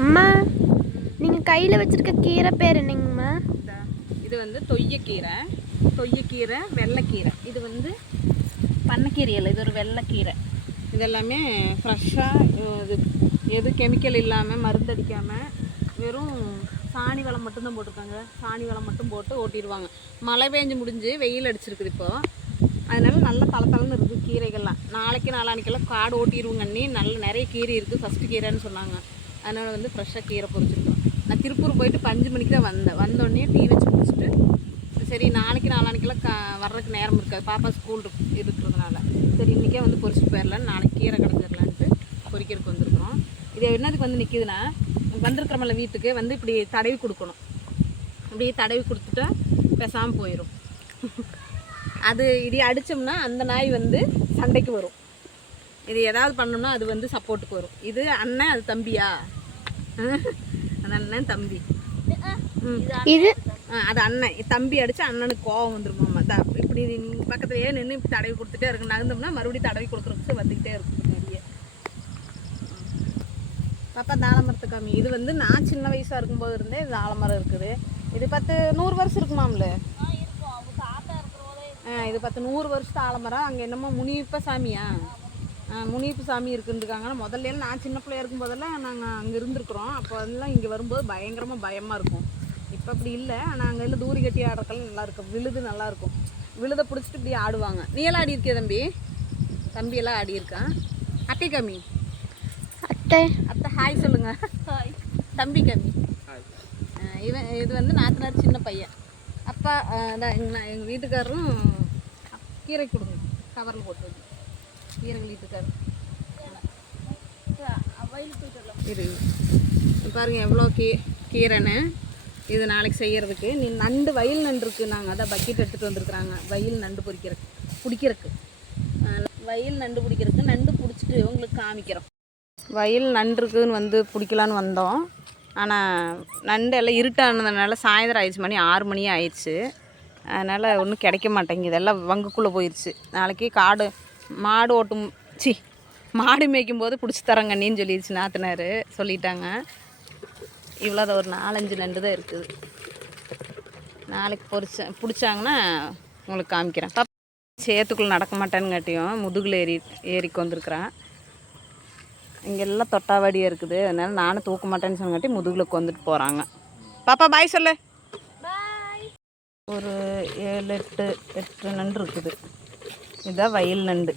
அம்மா நீங்கள் கையில் வச்சுருக்க கீரை பேர் என்னங்கம்மா? இது வந்து தொய்யக்கீரை வெள்ளைக்கீரை. இது வந்து பண்ணைக்கீரை இல்லை, இது ஒரு வெள்ளைக்கீரை. இதெல்லாமே ஃப்ரெஷ்ஷாக, இது எது கெமிக்கல் இல்லாமல் மருந்தடிக்காமல் வெறும் சாணி வளம் மட்டும்தான் போட்டிருக்காங்க. சாணி வளம் மட்டும் போட்டு ஓட்டிடுவாங்க. மழை பெஞ்சு முடிஞ்சு வெயில் அடிச்சிருக்குது இப்போது. அதனால நல்லா தளன்னு இருக்குது கீரைகள்லாம். நாளைக்கு நாளானிக்கெல்லாம் காடு ஓட்டிடுவோங்க. அண்ணி நல்ல நிறைய கீரை இருக்குது, ஃபஸ்ட்டு கீரைன்னு சொன்னாங்க. அதனால் வந்து ஃப்ரெஷ்ஷாக கீரை பொரிச்சிருக்கோம். நான் திருப்பூர் போயிட்டு 5 மணிக்கு தான் வந்தோடனே டீ வச்சு குடிச்சிட்டு சரி நாளைக்கு நாளானிக்கெல்லாம் வர்றதுக்கு நேரம் இருக்காது, பாப்பா ஸ்கூல் இருக்கிறதுனால சரி இன்றைக்கே வந்து பொரிச்சிட்டு போயிடலான்னு, நாளைக்கு கீரை கிடச்சிடலான்ட்டு பொரிக்கிறதுக்கு வந்துருக்குறோம். இது என்னதுக்கு வந்து நிற்கிதுன்னா, வந்திருக்கிறமல்ல வீட்டுக்கு வந்து இப்படி தடவி கொடுக்கணும். இப்படி தடவி கொடுத்துட்டா பேசாமல் போயிடும். அது இப்படி அடித்தோம்னா அந்த நாய் வந்து சண்டைக்கு வரும். இது ஏதாவது பண்ணோம்னா அது வந்து சப்போர்ட்டுக்கு வரும். இது அண்ணன், அது தம்பியா? அது அண்ணன் தம்பி. இது அது அண்ணன். தம்பி அடித்து அண்ணனுக்கு கோவம் வந்துருமாம்மா. இப்படி பக்கத்துலேயே நின்று இப்படி தடவி கொடுத்துட்டே இருக்கு. நகர்ந்தோம்னா மறுபடியும் தடவி கொடுக்குறதுக்கு வந்துக்கிட்டே இருக்கும் நிறைய. பாப்பா தாளமரத்து காமி. இது வந்து நான் சின்ன வயசாக இருக்கும்போது இருந்தே இது ஆலமரம் இருக்குது. இது 100 வருஷம் இருக்குமாம்ல. இது 100 வருஷத்து ஆலமரம். அங்கே என்னமோ முனியப்ப சாமியா, முனியப்பு சாமி இருக்குன்னுருக்காங்க. முதல்ல நான் சின்ன பிள்ளையா இருக்கும்போதெல்லாம் நாங்கள் அங்கே இருந்துருக்குறோம். அப்போ அதெல்லாம் இங்கே வரும்போது பயங்கரமாக பயமாக இருக்கும். இப்போ அப்படி இல்லை. ஆனால் அங்கே எல்லாம் தூரி கட்டி ஆடுறதுக்கெல்லாம் நல்லாயிருக்கும். விழுது நல்லாயிருக்கும். விழுதை பிடிச்சிட்டு இப்படி ஆடுவாங்க. நீ எல்லாம் ஆடி இருக்கிய தம்பி? தம்பியெல்லாம் ஆடி இருக்கான். அட்டை கம்மி. அத்தை ஹாய் சொல்லுங்க. தம்பி கம்மி. இது வந்து நாத்தனார் சின்ன பையன். அப்பா அதான் எங்கள் வீட்டுக்காரரும் கீரை கொடுங்க, கவரில் போட்டு கீரைகள் வீட்டுக்காரர் இரு பாருங்கள் எவ்வளோ கீரைன்னு. இது நாளைக்கு செய்கிறதுக்கு நண்டு, வயல் நண்டு இருக்குது. நாங்கள் அதான் பக்கெட் எடுத்துகிட்டு வந்துருக்குறாங்க. வயல் நண்டு பிடிக்கிறதுக்கு வயல் நண்டு பிடிக்கிறதுக்கு நண்டு பிடிச்சிட்டு உங்களுக்கு காமிக்கிறோம். வயல் நண்டு இருக்குதுன்னு வந்து பிடிக்கலான்னு வந்தோம். ஆனால் நண்டு எல்லாம் இருட்டானதுனால சாயந்தரம் ஆயிடுச்சு, மணி 6 மணி ஆயிடுச்சு. அதனால் ஒன்றும் கிடைக்க மாட்டேங்குது, எல்லாம் வங்குக்குள்ளே போயிடுச்சு. நாளைக்கு மாடு மேய்க்கும் போது பிடிச்சி தரங்கண்ணின்னு சொல்லிடுச்சு நாத்தனார், சொல்லிட்டாங்க. இவ்வளோ ஒரு 4-5 நண்டு தான் இருக்குது. நாளைக்கு பிடிச்சாங்கன்னா உங்களுக்கு காமிக்கிறேன். சேத்துக்குள்ளே நடக்க மாட்டேன்னு காட்டியும் முதுகில் ஏறிக்கு வந்துருக்குறேன். இங்கெல்லாம் தொட்டாவாடியாக இருக்குது. அதனால் நானும் தூக்க மாட்டேன்னு சொன்னங்காட்டி முதுகில் வந்துட்டு போகிறாங்க. பாப்பா பாய் சொல்லு. ஒரு 7-8 நண்டு இருக்குது. இதுதான் வயல் நண்டு.